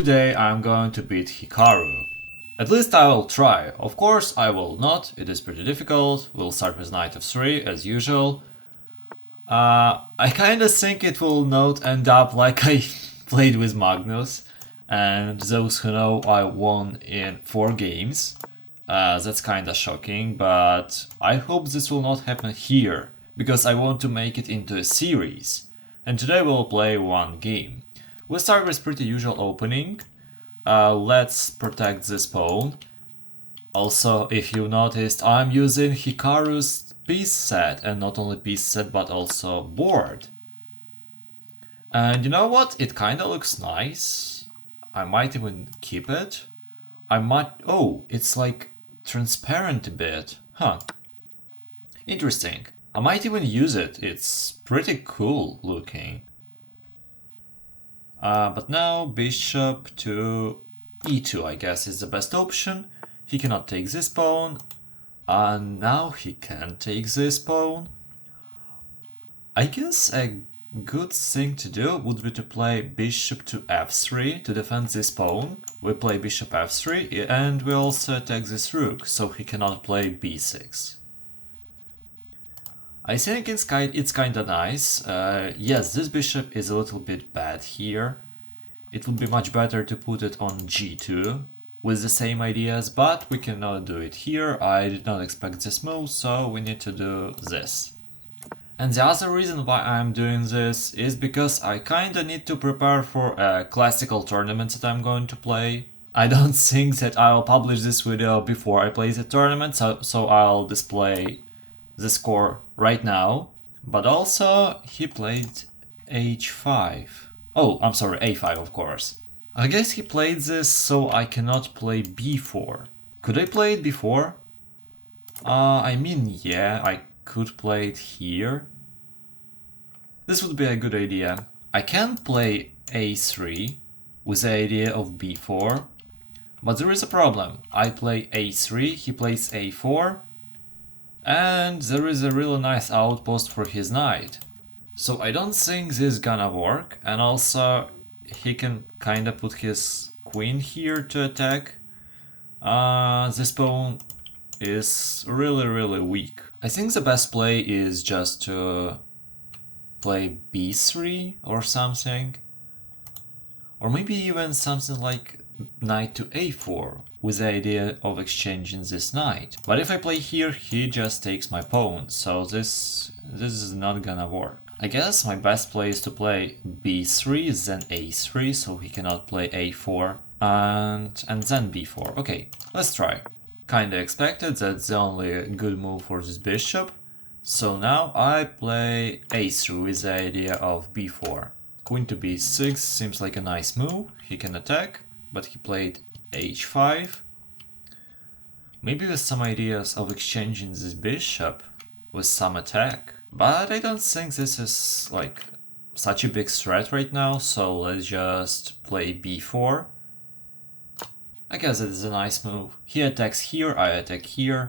Today I'm going to beat Hikaru. At least I will try. Of course I will not, it is pretty difficult. We'll start with knight f3 as usual. I kinda think it will not end up like I played with Magnus. And those who know, I won in 4 games. That's kinda shocking, but I hope this will not happen here, because I want to make it into a series. And today we'll play 1 game. We'll start with pretty usual opening. Let's protect this pawn. Also, if you noticed, I'm using Hikaru's piece set, and not only piece set but also board. And you know what? It kinda looks nice. I might even keep it. Oh, it's like transparent a bit. Huh. Interesting. I might even use it. It's pretty cool looking. But now bishop to e2, I guess, is the best option. He cannot take this pawn. And now he can take this pawn. I guess a good thing to do would be to play bishop to f3 to defend this pawn. We play bishop f3 and we also attack this rook, so he cannot play b6. I think it's kinda nice. Yes, this bishop is a little bit bad here. It would be much better to put it on g2 with the same ideas, but we cannot do it here. I did not expect this move, so we need to do this. And the other reason why I'm doing this is because I kinda need to prepare for a classical tournament that I'm going to play. I don't think that I'll publish this video before I play the tournament, so I'll display the score right now. But also, he played h5. Oh, I'm sorry, a5 of course. I guess he played this so I cannot play b4. Could I play it before? I mean, yeah, I could play it here. This would be a good idea. I can play a3 with the idea of b4, but there is a problem. I play a3, he plays a4, and there is a really nice outpost for his knight. So I don't think this is gonna work, and also he can kinda put his queen here to attack. This pawn is really weak. I think the best play is just to play b3 or something. Or maybe even something like knight to a4 with the idea of exchanging this knight. But if I play here, he just takes my pawn, so this is not gonna work. I guess my best play is to play b3, then a3, so he cannot play a4, and then b4. Okay, let's try. Kinda expected, that's the only good move for this bishop. So now I play a3 with the idea of b4. Queen to b6 seems like a nice move, he can attack, but he played h5. Maybe with some ideas of exchanging this bishop with some attack. But I don't think this is like such a big threat right now, so let's just play b4. I guess it is a nice move. He attacks here, I attack here.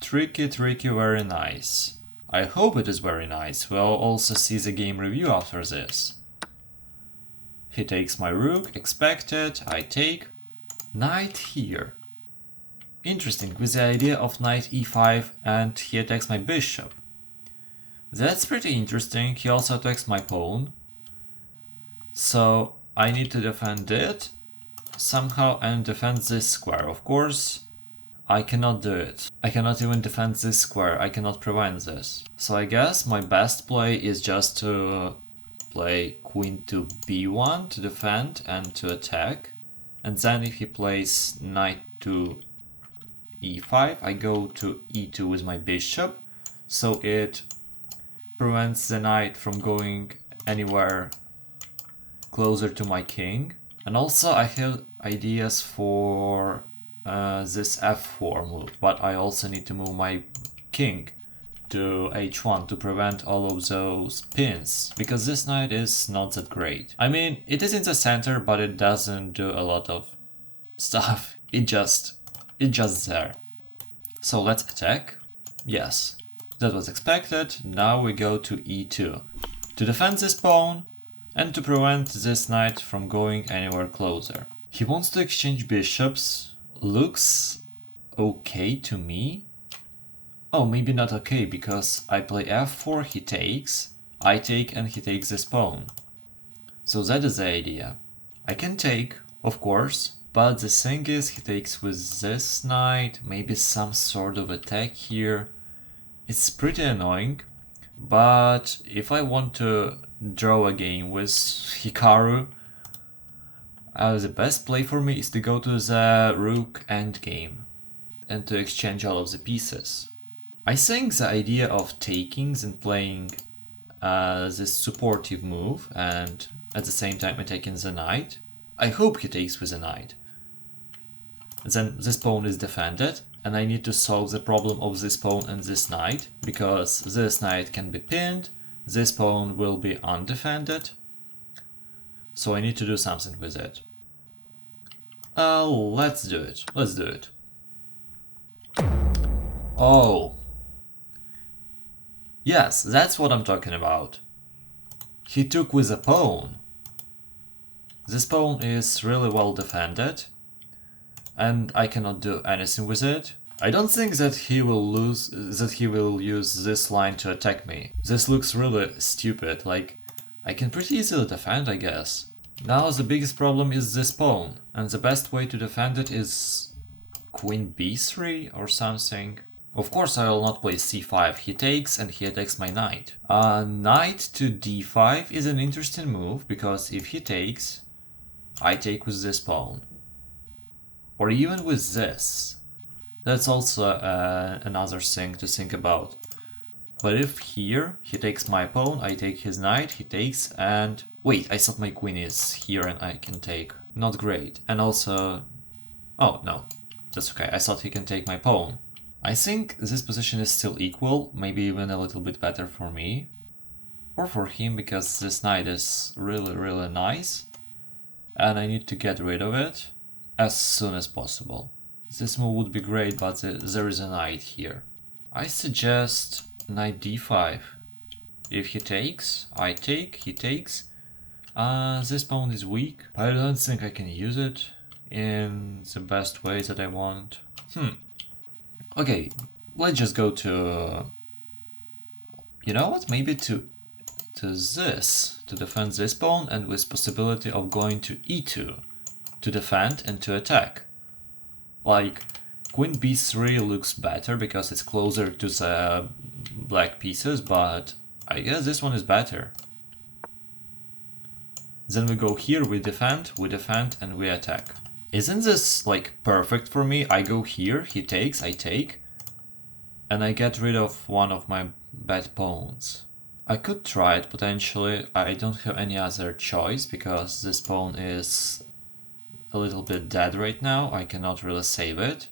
Tricky, very nice. I hope it is very nice. We'll also see the game review after this. He takes my rook, expected, I take. Knight here. Interesting, with the idea of knight e5, and he attacks my bishop. That's pretty interesting. He also attacks my pawn. So I need to defend it somehow and defend this square. Of course, I cannot do it. I cannot even defend this square. I cannot prevent this. So I guess my best play is just to play queen to b1 to defend and to attack. And then if he plays knight to e5, I go to e2 with my bishop. So it prevents the knight from going anywhere closer to my king. And also I have ideas for this f4 move, but I also need to move my king to h1 to prevent all of those pins, because this knight is not that great. I mean, it is in the center, but it doesn't do a lot of stuff. It's just there. So let's attack. Yes. That was expected. Now we go to e2. To defend this pawn, and to prevent this knight from going anywhere closer. He wants to exchange bishops. Looks okay to me. Oh, maybe not okay, because I play f4, he takes, I take, and he takes this pawn. So that is the idea. I can take, of course, but the thing is he takes with this knight, maybe some sort of attack here. It's pretty annoying, but if I want to draw a game with Hikaru, the best play for me is to go to the rook endgame and to exchange all of the pieces. I think the idea of taking and playing this supportive move and at the same time attacking the knight, I hope he takes with the knight. Then this pawn is defended and I need to solve the problem of this pawn and this knight, because this knight can be pinned, this pawn will be undefended, so I need to do something with it. Let's do it. Let's do it. Oh. Yes, that's what I'm talking about. He took with a pawn. This pawn is really well defended, and I cannot do anything with it. I don't think that he will use this line to attack me. This looks really stupid, like I can pretty easily defend, I guess. Now the biggest problem is this pawn, and the best way to defend it is queen b3 or something. Of course I will not play c5, he takes and he attacks my knight. Knight to d5 is an interesting move, because if he takes, I take with this pawn. Or even with this. That's also another thing to think about. But if here he takes my pawn, I take his knight, he takes, and... Wait, I thought my queen is here and I can take. Not great. And also... Oh, no. That's okay. I thought he can take my pawn. I think this position is still equal, maybe even a little bit better for me. Or for him, because this knight is really nice. And I need to get rid of it as soon as possible. This move would be great, but there is a knight here. I suggest knight d5. If he takes, I take, he takes. This pawn is weak, but I don't think I can use it in the best way that I want. Okay, let's just go to... You know what? Maybe to this, to defend this pawn, and with possibility of going to e2 to defend and to attack. Like, queen b3 looks better because it's closer to the black pieces, but I guess this one is better. Then we go here, we defend, and we attack. Isn't this, like, perfect for me? I go here, he takes, I take, and I get rid of one of my bad pawns. I could try it potentially. I don't have any other choice because this pawn is a little bit dead right now. I cannot really save it.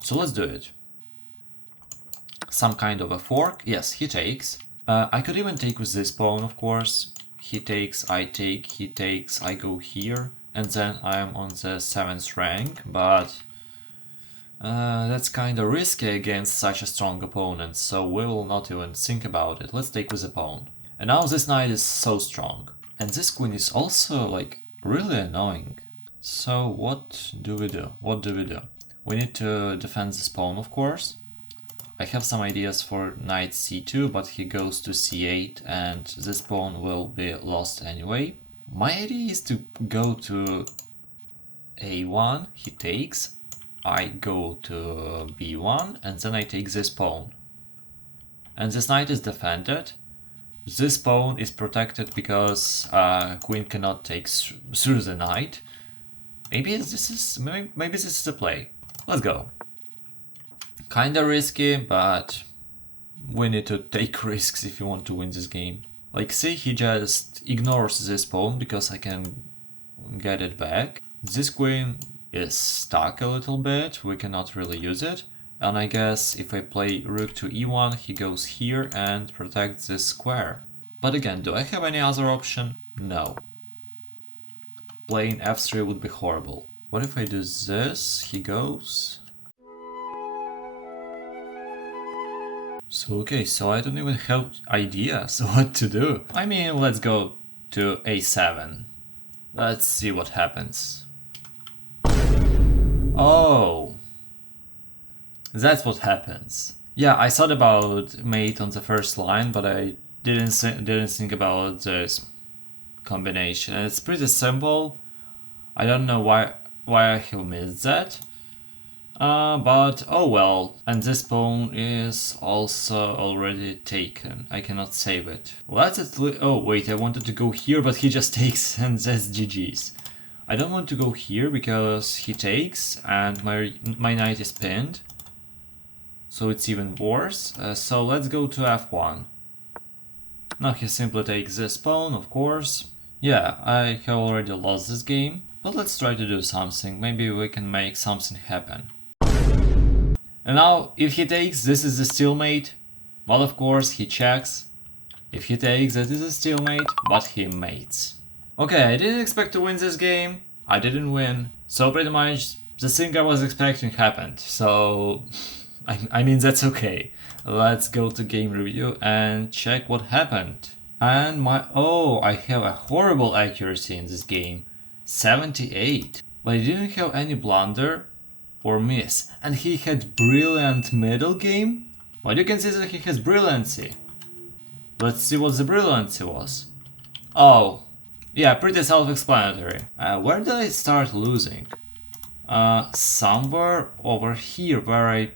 So let's do it. Some kind of a fork. Yes, he takes. I could even take with this pawn, of course. He takes, I take, he takes, I go here. And then I am on the 7th rank, but that's kinda risky against such a strong opponent, so we will not even think about it. Let's take with the pawn. And now this knight is so strong. And this queen is also, like, really annoying. So what do we do? What do we do? We need to defend this pawn, of course. I have some ideas for knight c2, but he goes to c8 and this pawn will be lost anyway. My idea is to go to a1, he takes, I go to b1, and then I take this pawn. And this knight is defended. This pawn is protected because queen cannot take through the knight. Maybe this is a play. Let's go. Kinda risky, but we need to take risks if you want to win this game. Like, see, he just ignores this pawn because I can get it back. This queen is stuck a little bit, we cannot really use it. And I guess if I play rook to e1, he goes here and protects this square. But again, do I have any other option? No. Playing f3 would be horrible. What if I do this? He goes... So okay, so I don't even have ideas what to do. I mean, let's go to a7. Let's see what happens. Oh, that's what happens. Yeah, I thought about mate on the first line, but I didn't think about this combination. It's pretty simple. I don't know why I have missed that. But oh well. And this pawn is also already taken. I cannot save it. Let's at least... Oh wait, I wanted to go here, but he just takes and that's GG's. I don't want to go here because he takes and my knight is pinned. So it's even worse. So let's go to f1. Now he simply takes this pawn, of course. Yeah, I have already lost this game. But let's try to do something. Maybe we can make something happen. And now, if he takes, this is a stalemate. Well, of course, he checks. If he takes, that is a stalemate, but he mates. Okay, I didn't expect to win this game. I didn't win. So pretty much, the thing I was expecting happened. So, I mean, that's okay. Let's go to game review and check what happened. And I have a horrible accuracy in this game. 78. But he didn't have any blunder or miss. And he had brilliant middle game? Well, you can see that he has brilliancy. Let's see what the brilliancy was. Oh, yeah, pretty self-explanatory. Where did I start losing? Somewhere over here where I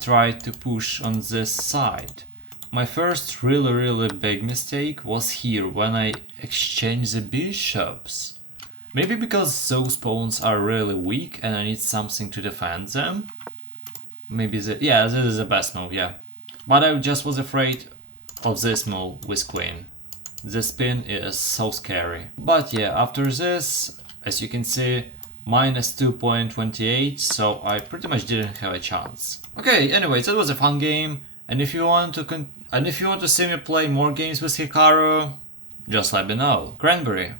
tried to push on this side. My first really big mistake was here when I exchanged the bishops. Maybe because those pawns are really weak and I need something to defend them. Maybe yeah, this is the best move, yeah. But I just was afraid of this move with queen. This pin is so scary. But yeah, after this, as you can see, minus 2.28, so I pretty much didn't have a chance. Okay, anyways, that was a fun game. And if you want to see me play more games with Hikaru, just let me know. Cranberry.